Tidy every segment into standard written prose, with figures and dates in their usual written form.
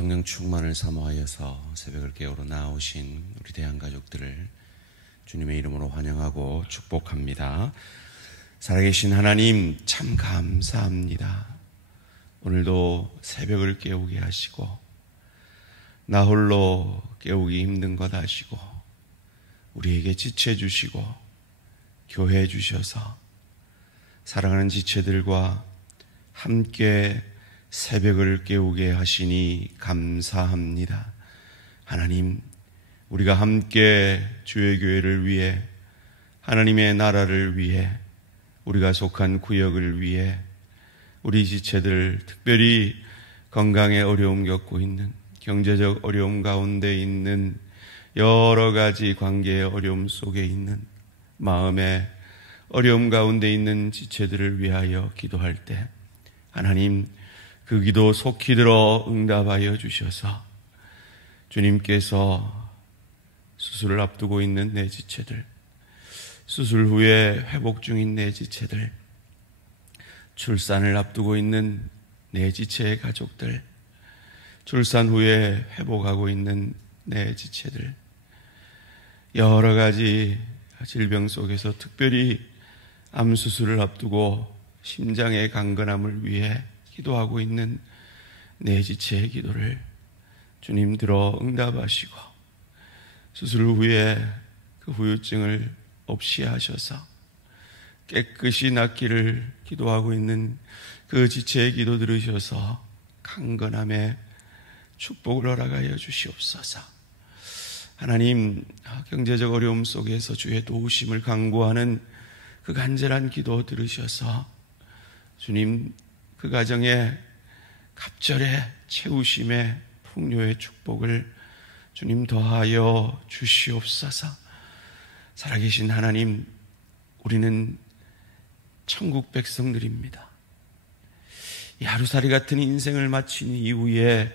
성령 충만을 사모하여서 새벽을 깨우러 나오신 우리 대한가족들을 주님의 이름으로 환영하고 축복합니다. 살아계신 하나님 참 감사합니다. 오늘도 새벽을 깨우게 하시고 나 홀로 깨우기 힘든 것 아시고 우리에게 지체 주시고 교회 주셔서 사랑하는 지체들과 함께 새벽을 깨우게 하시니 감사합니다. 하나님, 우리가 함께 주의 교회를 위해, 하나님의 나라를 위해, 우리가 속한 구역을 위해, 우리 지체들 특별히 건강에 어려움 겪고 있는, 경제적 어려움 가운데 있는, 여러 가지 관계의 어려움 속에 있는, 마음의 어려움 가운데 있는 지체들을 위하여 기도할 때 하나님, 그 기도 속히 들어 응답하여 주셔서 주님께서 수술을 앞두고 있는 내 지체들, 수술 후에 회복 중인 내 지체들, 출산을 앞두고 있는 내 지체의 가족들, 출산 후에 회복하고 있는 내 지체들, 여러 가지 질병 속에서 특별히 암 수술을 앞두고 심장의 강건함을 위해 기도하고 있는 내 지체의 기도를 주님 들어 응답하시고 수술 후에 그 후유증을 없이 하셔서 깨끗이 낫기를 기도하고 있는 그 지체의 기도 들으셔서 강건함에 축복을 허락하여 주시옵소서. 하나님, 경제적 어려움 속에서 주의 도우심을 간구하는 그 간절한 기도 들으셔서 주님, 그 가정에 갑절의 채우심의 풍요의 축복을 주님 더하여 주시옵소서. 살아계신 하나님, 우리는 천국 백성들입니다. 이 하루살이 같은 인생을 마친 이후에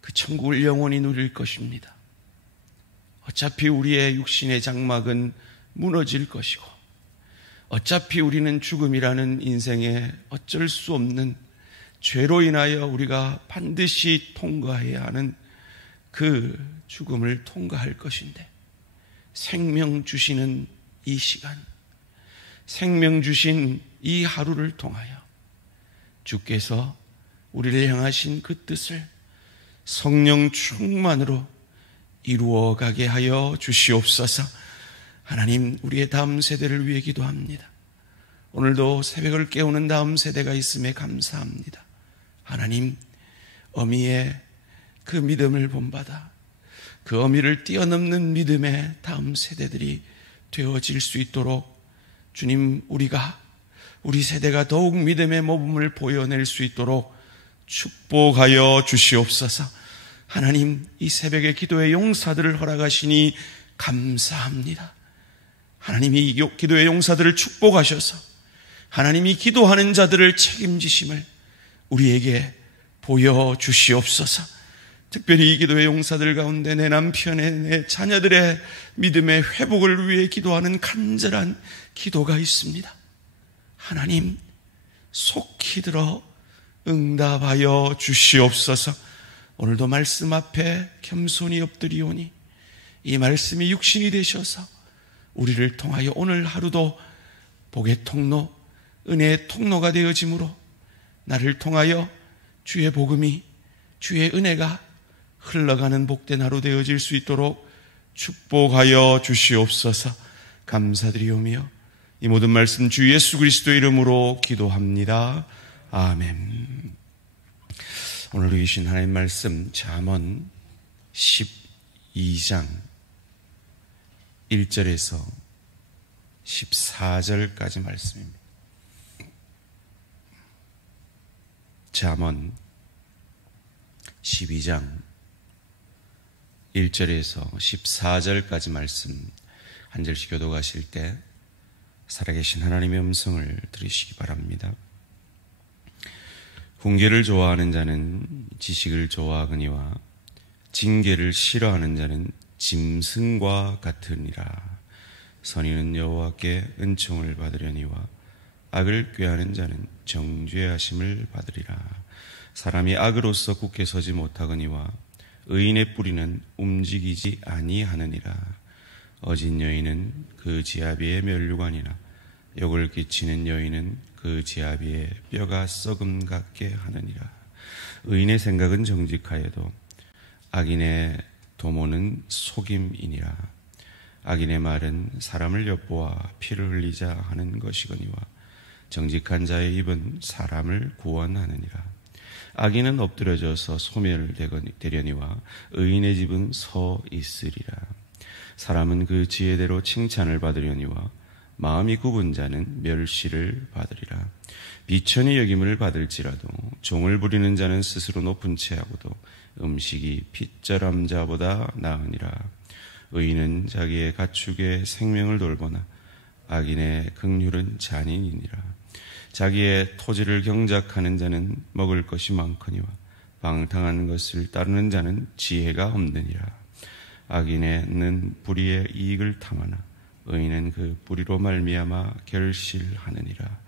그 천국을 영원히 누릴 것입니다. 어차피 우리의 육신의 장막은 무너질 것이고 어차피 우리는 죽음이라는 인생에 어쩔 수 없는 죄로 인하여 우리가 반드시 통과해야 하는 그 죽음을 통과할 것인데 생명 주시는 이 시간, 생명 주신 이 하루를 통하여 주께서 우리를 향하신 그 뜻을 성령 충만으로 이루어가게 하여 주시옵소서. 하나님, 우리의 다음 세대를 위해 기도합니다. 오늘도 새벽을 깨우는 다음 세대가 있음에 감사합니다. 하나님, 어미의 그 믿음을 본받아 그 어미를 뛰어넘는 믿음의 다음 세대들이 되어질 수 있도록 주님, 우리 세대가 더욱 믿음의 모범을 보여낼 수 있도록 축복하여 주시옵소서. 하나님, 이 새벽의 기도의 용사들을 허락하시니 감사합니다. 하나님이 이 기도의 용사들을 축복하셔서 하나님이 기도하는 자들을 책임지심을 우리에게 보여주시옵소서. 특별히 이 기도의 용사들 가운데 내 남편의, 내 자녀들의 믿음의 회복을 위해 기도하는 간절한 기도가 있습니다. 하나님, 속히 들어 응답하여 주시옵소서. 오늘도 말씀 앞에 겸손히 엎드리오니 이 말씀이 육신이 되셔서 우리를 통하여 오늘 하루도 복의 통로, 은혜의 통로가 되어지므로 나를 통하여 주의 복음이, 주의 은혜가 흘러가는 복된 하루 되어질 수 있도록 축복하여 주시옵소서. 감사드리오며 이 모든 말씀 주 예수 그리스도의 이름으로 기도합니다. 아멘. 오늘 읽으신 하나님 말씀 잠언 12장 1절에서 14절까지 말씀입니다. 잠언 12장 1절에서 14절까지 말씀 한 절씩 교독하실 때 살아계신 하나님의 음성을 들으시기 바랍니다. 훈계를 좋아하는 자는 지식을 좋아하거니와 징계를 싫어하는 자는 짐승과 같으니라. 선인은 여호와께 은총을 받으려니와 악을 꾀하는 자는 정죄하심을 받으리라. 사람이 악으로서 굳게 서지 못하거니와 의인의 뿌리는 움직이지 아니하느니라. 어진 여인은 그 지아비의 면류관이나 욕을 끼치는 여인은 그 지아비의 뼈가 썩음 같게 하느니라. 의인의 생각은 정직하여도 악인의 도모는 속임이니라. 악인의 말은 사람을 엿보아 피를 흘리자 하는 것이거니와 정직한 자의 입은 사람을 구원하느니라. 악인은 엎드려져서 소멸되려니와 의인의 집은 서 있으리라. 사람은 그 지혜대로 칭찬을 받으려니와 마음이 굽은 자는 멸시를 받으리라. 비천히 여김을 받을지라도 종을 부리는 자는 스스로 높은 채하고도 음식이 핏절함 자보다 나으니라. 의인은 자기의 가축의 생명을 돌보나 악인의 긍휼은 잔인이니라. 자기의 토지를 경작하는 자는 먹을 것이 많거니와 방탕한 것을 따르는 자는 지혜가 없느니라. 악인은 불의의 이익을 탐하나 의인은 그 뿌리로 말미암아 결실하느니라.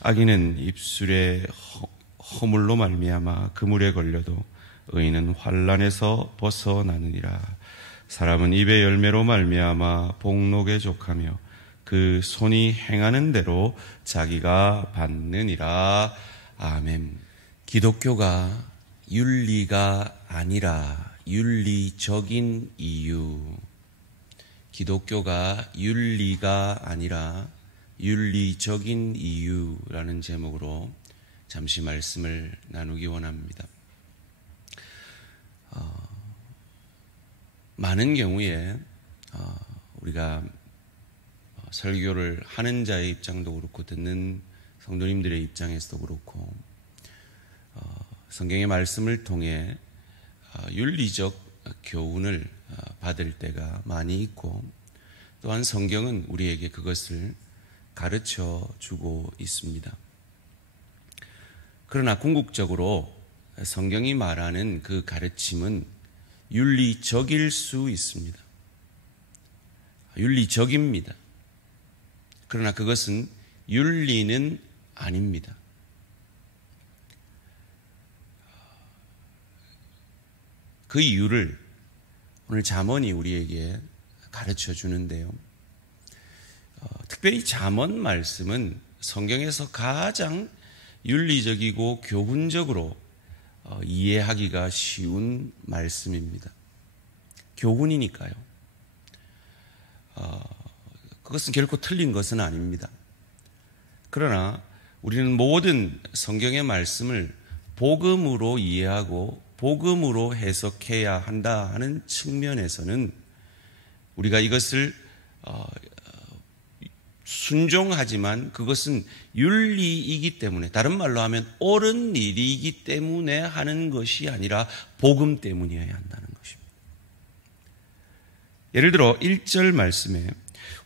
악인은 입술의 허물로 말미암아 그물에 걸려도 의인은 환난에서 벗어나느니라. 사람은 입의 열매로 말미암아 복록에 족하며 그 손이 행하는 대로 자기가 받느니라. 아멘. 기독교가 윤리가 아니라 윤리적인 이유. 기독교가 윤리가 아니라 윤리적인 이유라는 제목으로 잠시 말씀을 나누기 원합니다. 많은 경우에 우리가 설교를 하는 자의 입장도 그렇고 듣는 성도님들의 입장에서도 그렇고 성경의 말씀을 통해 윤리적 교훈을 받을 때가 많이 있고 또한 성경은 우리에게 그것을 가르쳐 주고 있습니다. 그러나 궁극적으로 성경이 말하는 그 가르침은 윤리적일 수 있습니다. 윤리적입니다. 그러나 그것은 윤리는 아닙니다. 그 이유를 오늘 잠언이 우리에게 가르쳐 주는데요. 특별히 잠언 말씀은 성경에서 가장 윤리적이고 교훈적으로 이해하기가 쉬운 말씀입니다. 교훈이니까요. 그것은 결코 틀린 것은 아닙니다. 그러나 우리는 모든 성경의 말씀을 복음으로 이해하고 복음으로 해석해야 한다 하는 측면에서는 우리가 이것을 순종하지만 그것은 윤리이기 때문에, 다른 말로 하면 옳은 일이기 때문에 하는 것이 아니라 복음 때문이어야 한다는 것입니다. 예를 들어 1절 말씀에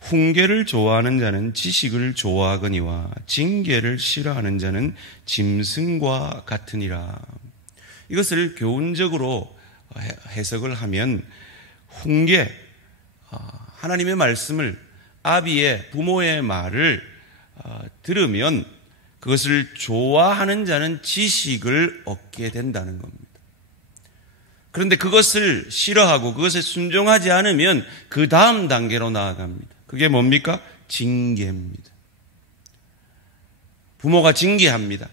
훈계를 좋아하는 자는 지식을 좋아하거니와 징계를 싫어하는 자는 짐승과 같으니라. 이것을 교훈적으로 해석을 하면 훈계, 하나님의 말씀을, 아비의 부모의 말을 들으면 그것을 좋아하는 자는 지식을 얻게 된다는 겁니다. 그런데 그것을 싫어하고 그것에 순종하지 않으면 그 다음 단계로 나아갑니다. 그게 뭡니까? 징계입니다. 부모가 징계합니다.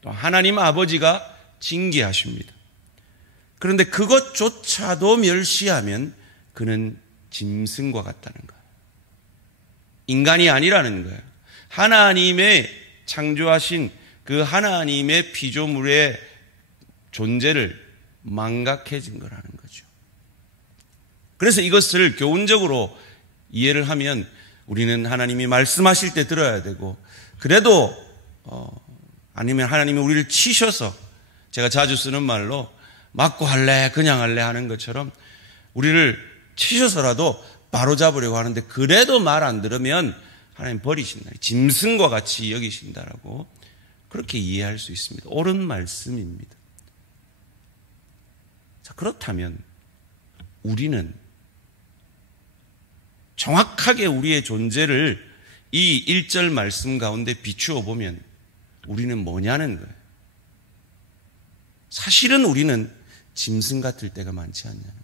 또 하나님 아버지가 징계하십니다. 그런데 그것조차도 멸시하면 그는 짐승과 같다는 거예요. 인간이 아니라는 거예요. 하나님의 창조하신 그 하나님의 피조물의 존재를 망각해진 거라는 거죠. 그래서 이것을 교훈적으로 이해를 하면 우리는 하나님이 말씀하실 때 들어야 되고, 그래도 아니면 하나님이 우리를 치셔서, 제가 자주 쓰는 말로 맞고 할래 그냥 할래 하는 것처럼 우리를 치셔서라도 바로 잡으려고 하는데 그래도 말 안 들으면 하나님 버리신다, 짐승과 같이 여기신다라고 그렇게 이해할 수 있습니다. 옳은 말씀입니다. 자, 그렇다면 우리는 정확하게 우리의 존재를 이 1절 말씀 가운데 비추어 보면 우리는 뭐냐는 거예요. 사실은 우리는 짐승 같을 때가 많지 않냐는 거예요.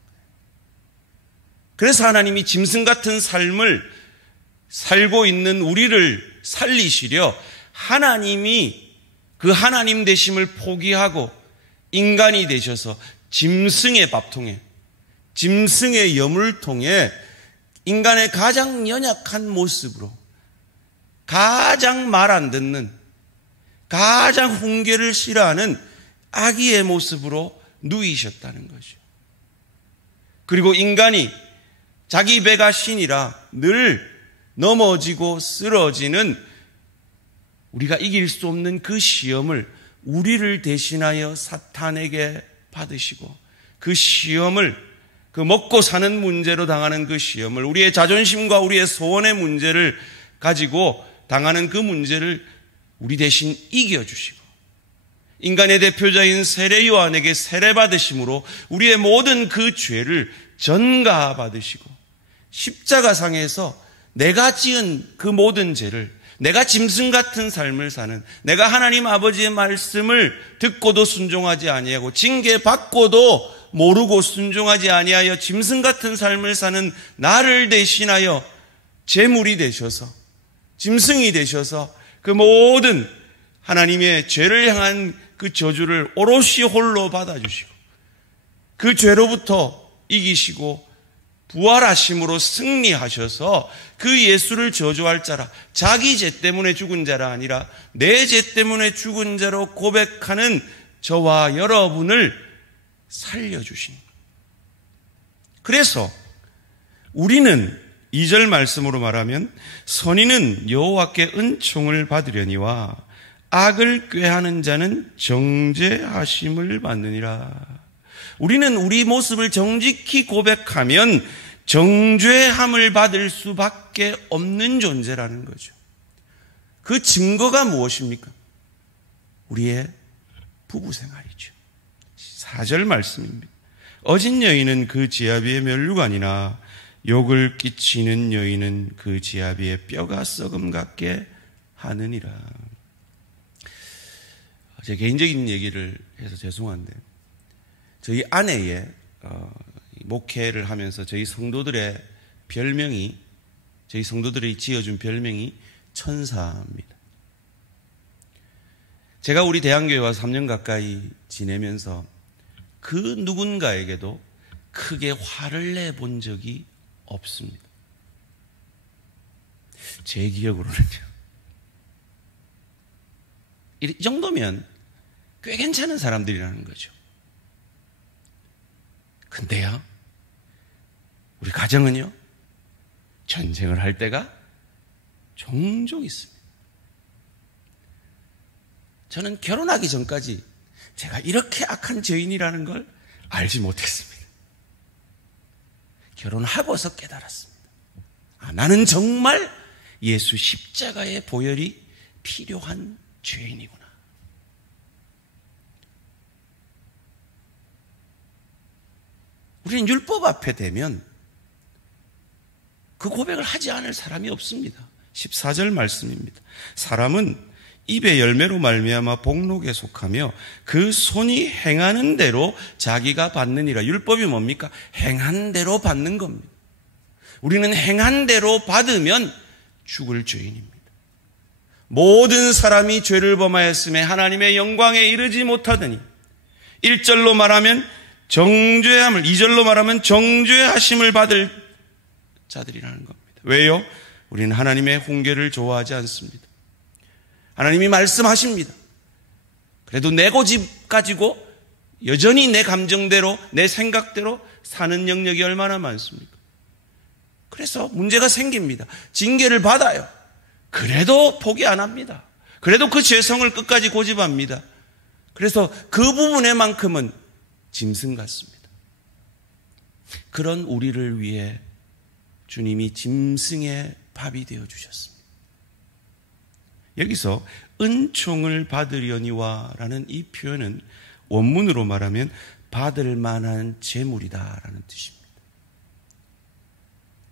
그래서 하나님이 짐승 같은 삶을 살고 있는 우리를 살리시려 하나님이 그 하나님 되심을 포기하고 인간이 되셔서 짐승의 밥통에, 짐승의 여물통에 인간의 가장 연약한 모습으로, 가장 말 안 듣는, 가장 훈계를 싫어하는 아기의 모습으로 누이셨다는 거죠. 그리고 인간이 자기 배가 신이라 늘 넘어지고 쓰러지는 우리가 이길 수 없는 그 시험을 우리를 대신하여 사탄에게 받으시고, 그 시험을, 그 먹고 사는 문제로 당하는 그 시험을, 우리의 자존심과 우리의 소원의 문제를 가지고 당하는 그 문제를 우리 대신 이겨주시고, 인간의 대표자인 세례 요한에게 세례받으심으로 우리의 모든 그 죄를 전가받으시고, 십자가상에서 내가 지은 그 모든 죄를, 내가 짐승 같은 삶을 사는, 내가 하나님 아버지의 말씀을 듣고도 순종하지 아니하고 징계받고도 모르고 순종하지 아니하여 짐승 같은 삶을 사는 나를 대신하여 제물이 되셔서, 짐승이 되셔서 그 모든 하나님의 죄를 향한 그 저주를 오롯이 홀로 받아주시고, 그 죄로부터 이기시고 부활하심으로 승리하셔서 그 예수를 저주할 자라, 자기 죄 때문에 죽은 자라 아니라 내 죄 때문에 죽은 자로 고백하는 저와 여러분을 살려주신. 그래서 우리는 2절 말씀으로 말하면 선인은 여호와께 은총을 받으려니와 악을 꾀하는 자는 정죄하심을 받느니라. 우리는 우리 모습을 정직히 고백하면 정죄함을 받을 수밖에 없는 존재라는 거죠. 그 증거가 무엇입니까? 우리의 부부 생활이죠. 4절 말씀입니다. 어진 여인은 그 지아비의 면류관이나 욕을 끼치는 여인은 그 지아비의 뼈가 썩음 같게 하느니라. 제 개인적인 얘기를 해서 죄송한데, 저희 아내의 목회를 하면서 저희 성도들의 별명이, 저희 성도들이 지어준 별명이 천사입니다. 제가 우리 대한교회 와서 3년 가까이 지내면서 그 누군가에게도 크게 화를 내본 적이 없습니다. 제 기억으로는요. 이 정도면 꽤 괜찮은 사람들이라는 거죠. 근데요, 우리 가정은요, 전쟁을 할 때가 종종 있습니다. 저는 결혼하기 전까지 제가 이렇게 악한 죄인이라는 걸 알지 못했습니다. 결혼하고서 깨달았습니다. 아, 나는 정말 예수 십자가의 보혈이 필요한 죄인이구나. 우리는 율법 앞에 대면 그 고백을 하지 않을 사람이 없습니다. 14절 말씀입니다. 사람은 입의 열매로 말미암아 복록에 속하며 그 손이 행하는 대로 자기가 받느니라. 율법이 뭡니까? 행한 대로 받는 겁니다. 우리는 행한 대로 받으면 죽을 죄인입니다. 모든 사람이 죄를 범하였음에 하나님의 영광에 이르지 못하더니, 1절로 말하면 정죄함을, 2절로 말하면 정죄하심을 받을 자들이라는 겁니다. 왜요? 우리는 하나님의 훈계를 좋아하지 않습니다. 하나님이 말씀하십니다. 그래도 내 고집 가지고 여전히 내 감정대로, 내 생각대로 사는 영역이 얼마나 많습니까? 그래서 문제가 생깁니다. 징계를 받아요. 그래도 포기 안 합니다. 그래도 그 죄성을 끝까지 고집합니다. 그래서 그 부분에만큼은 짐승 같습니다. 그런 우리를 위해 주님이 짐승의 밥이 되어 주셨습니다. 여기서 은총을 받으려니와 라는 이 표현은 원문으로 말하면 받을 만한 제물이다라는 뜻입니다.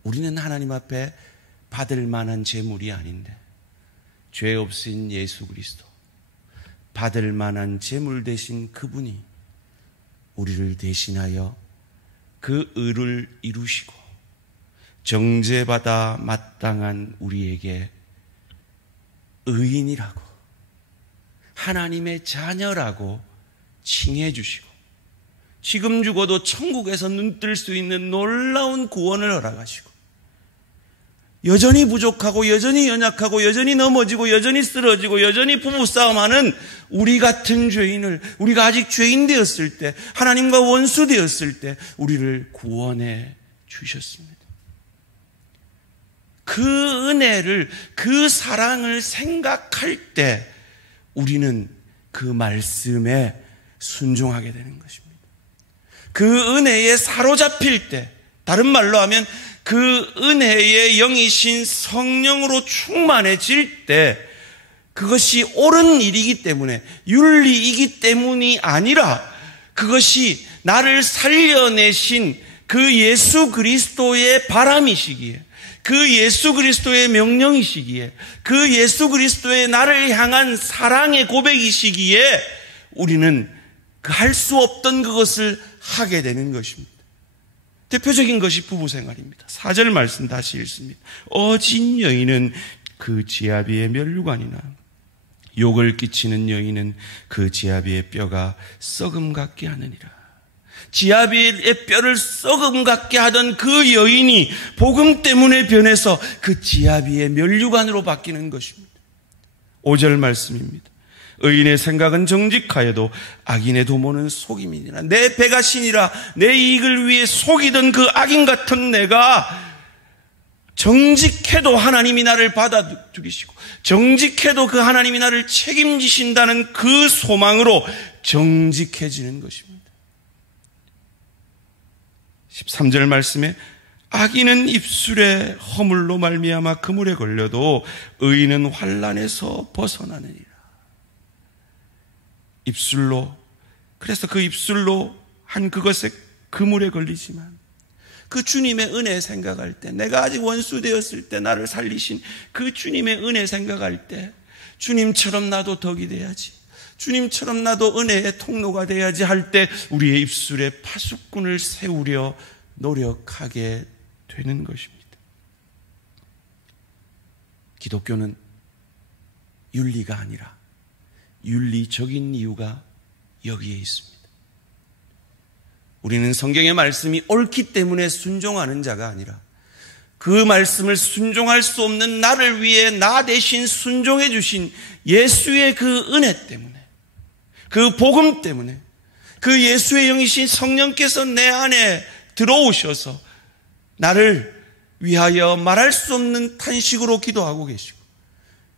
우리는 하나님 앞에 받을 만한 제물이 아닌데 죄 없인 예수 그리스도, 받을 만한 제물 되신 그분이 우리를 대신하여 그 의를 이루시고 정죄받아 마땅한 우리에게 의인이라고 하나님의 자녀라고 칭해 주시고 지금 죽어도 천국에서 눈뜰 수 있는 놀라운 구원을 허락하시고 여전히 부족하고 여전히 연약하고 여전히 넘어지고 여전히 쓰러지고 여전히 부부싸움하는 우리 같은 죄인을 우리가 아직 죄인 되었을 때 하나님과 원수 되었을 때 우리를 구원해 주셨습니다. 그 은혜를 그 사랑을 생각할 때 우리는 그 말씀에 순종하게 되는 것입니다. 그 은혜에 사로잡힐 때 다른 말로 하면 그 은혜의 영이신 성령으로 충만해질 때 그것이 옳은 일이기 때문에 윤리이기 때문이 아니라 그것이 나를 살려내신 그 예수 그리스도의 바람이시기에 그 예수 그리스도의 명령이시기에 그 예수 그리스도의 나를 향한 사랑의 고백이시기에 우리는 그 할 수 없던 그것을 하게 되는 것입니다. 대표적인 것이 부부생활입니다. 4절 말씀 다시 읽습니다. 어진 여인은 그 지아비의 면류관이나 욕을 끼치는 여인은 그 지아비의 뼈가 썩음 같게 하느니라. 지아비의 뼈를 썩음 같게 하던 그 여인이 복음 때문에 변해서 그 지아비의 면류관으로 바뀌는 것입니다. 5절 말씀입니다. 의인의 생각은 정직하여도 악인의 도모는 속임이니라. 내 배가 신이라 내 이익을 위해 속이던 그 악인 같은 내가 정직해도 하나님이 나를 받아들이시고 정직해도 그 하나님이 나를 책임지신다는 그 소망으로 정직해지는 것입니다. 13절 말씀에 악인은 입술의 허물로 말미암아 그물에 걸려도 의인은 환난에서 벗어나느니라. 입술로, 그래서 그 입술로 한 그것에 그물에 걸리지만 그 주님의 은혜 생각할 때 내가 아직 원수 되었을 때 나를 살리신 그 주님의 은혜 생각할 때 주님처럼 나도 덕이 돼야지, 주님처럼 나도 은혜의 통로가 돼야지 할 때 우리의 입술에 파수꾼을 세우려 노력하게 되는 것입니다. 기독교는 윤리가 아니라 윤리적인 이유가 여기에 있습니다. 우리는 성경의 말씀이 옳기 때문에 순종하는 자가 아니라 그 말씀을 순종할 수 없는 나를 위해 나 대신 순종해 주신 예수의 그 은혜 때문에, 그 복음 때문에, 그 예수의 영이신 성령께서 내 안에 들어오셔서 나를 위하여 말할 수 없는 탄식으로 기도하고 계시고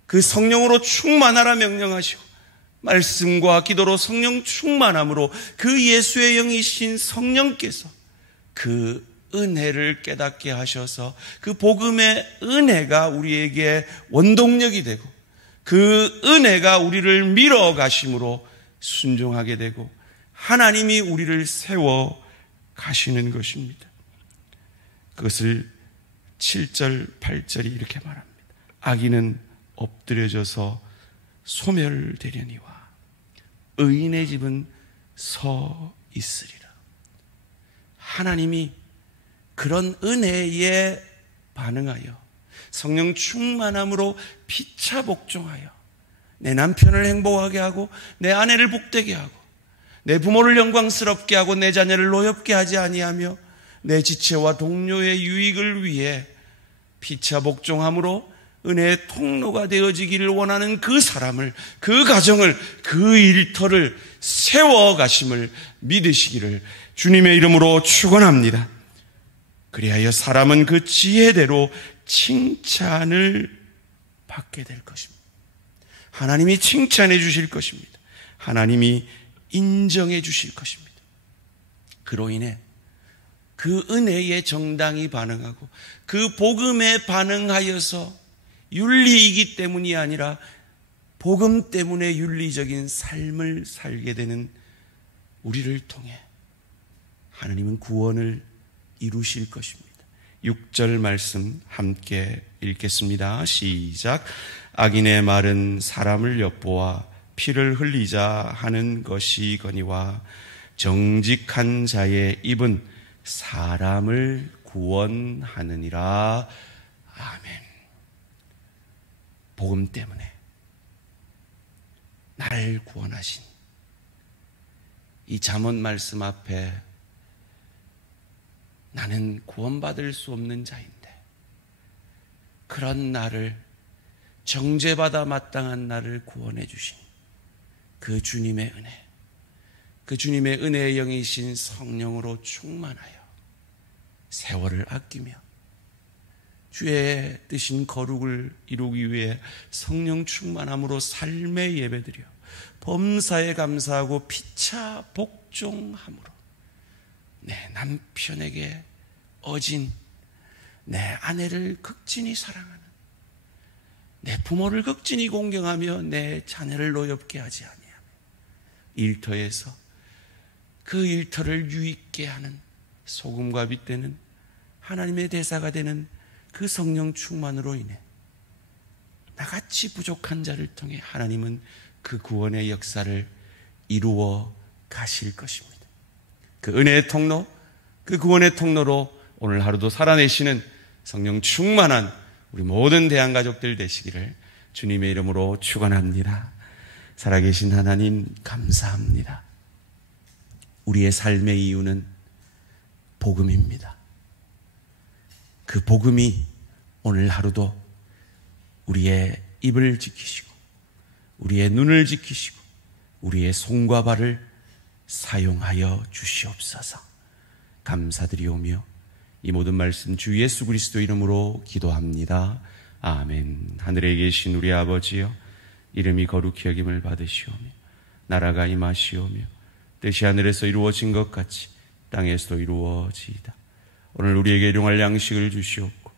그 성령으로 충만하라 명령하시고 말씀과 기도로 성령 충만함으로 그 예수의 영이신 성령께서 그 은혜를 깨닫게 하셔서 그 복음의 은혜가 우리에게 원동력이 되고 그 은혜가 우리를 밀어가심으로 순종하게 되고 하나님이 우리를 세워 가시는 것입니다. 그것을 7절, 8절이 이렇게 말합니다. 악인은 엎드려져서 소멸되려니와 의인의 집은 서 있으리라. 하나님이 그런 은혜에 반응하여 성령 충만함으로 피차 복종하여 내 남편을 행복하게 하고 내 아내를 복되게 하고 내 부모를 영광스럽게 하고 내 자녀를 노엽게 하지 아니하며 내 지체와 동료의 유익을 위해 피차 복종함으로 은혜의 통로가 되어지기를 원하는 그 사람을, 그 가정을, 그 일터를 세워가심을 믿으시기를 주님의 이름으로 축원합니다. 그리하여 사람은 그 지혜대로 칭찬을 받게 될 것입니다. 하나님이 칭찬해 주실 것입니다. 하나님이 인정해 주실 것입니다. 그로 인해 그 은혜에 정당히 반응하고 그 복음에 반응하여서 윤리이기 때문이 아니라 복음 때문에 윤리적인 삶을 살게 되는 우리를 통해 하나님은 구원을 이루실 것입니다. 6절 말씀 함께 읽겠습니다. 시작. 악인의 말은 사람을 엿보아 피를 흘리자 하는 것이거니와 정직한 자의 입은 사람을 구원하느니라. 아멘. 복음 때문에 나를 구원하신 이 잠언 말씀 앞에 나는 구원받을 수 없는 자인데 그런 나를, 정죄받아 마땅한 나를 구원해 주신 그 주님의 은혜, 그 주님의 은혜의 영이신 성령으로 충만하여 세월을 아끼며 주의 뜻인 거룩을 이루기 위해 성령 충만함으로 삶의 예배드려 범사에 감사하고 피차 복종함으로 내 남편에게 어진 내 아내를 극진히 사랑하는, 내 부모를 극진히 공경하며 내 자녀를 노엽게 하지 아니하며 일터에서 그 일터를 유익게 하는 소금과 빛 되는 하나님의 대사가 되는 그 성령 충만으로 인해 나같이 부족한 자를 통해 하나님은 그 구원의 역사를 이루어 가실 것입니다. 그 은혜의 통로, 그 구원의 통로로 오늘 하루도 살아내시는 성령 충만한 우리 모든 대한가족들 되시기를 주님의 이름으로 축원합니다. 살아계신 하나님 감사합니다. 우리의 삶의 이유는 복음입니다. 그 복음이 오늘 하루도 우리의 입을 지키시고 우리의 눈을 지키시고 우리의 손과 발을 사용하여 주시옵소서. 감사드리오며 이 모든 말씀 주 예수 그리스도 이름으로 기도합니다. 아멘. 하늘에 계신 우리 아버지여, 이름이 거룩히 여김을 받으시오며 나라가 임하시오며 뜻이 하늘에서 이루어진 것 같이 땅에서도 이루어지이다. 오늘 우리에게 일용할 양식을 주시옵고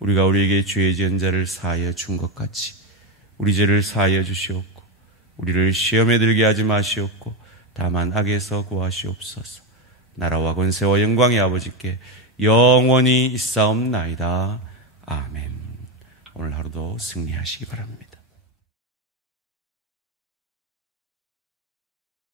우리가 우리에게 죄 지은 자를 사하여 준 것 같이 우리 죄를 사하여 주시옵고 우리를 시험에 들게 하지 마시옵고 다만 악에서 구하시옵소서. 나라와 권세와 영광의 아버지께 영원히 있사옵나이다. 아멘. 오늘 하루도 승리하시기 바랍니다.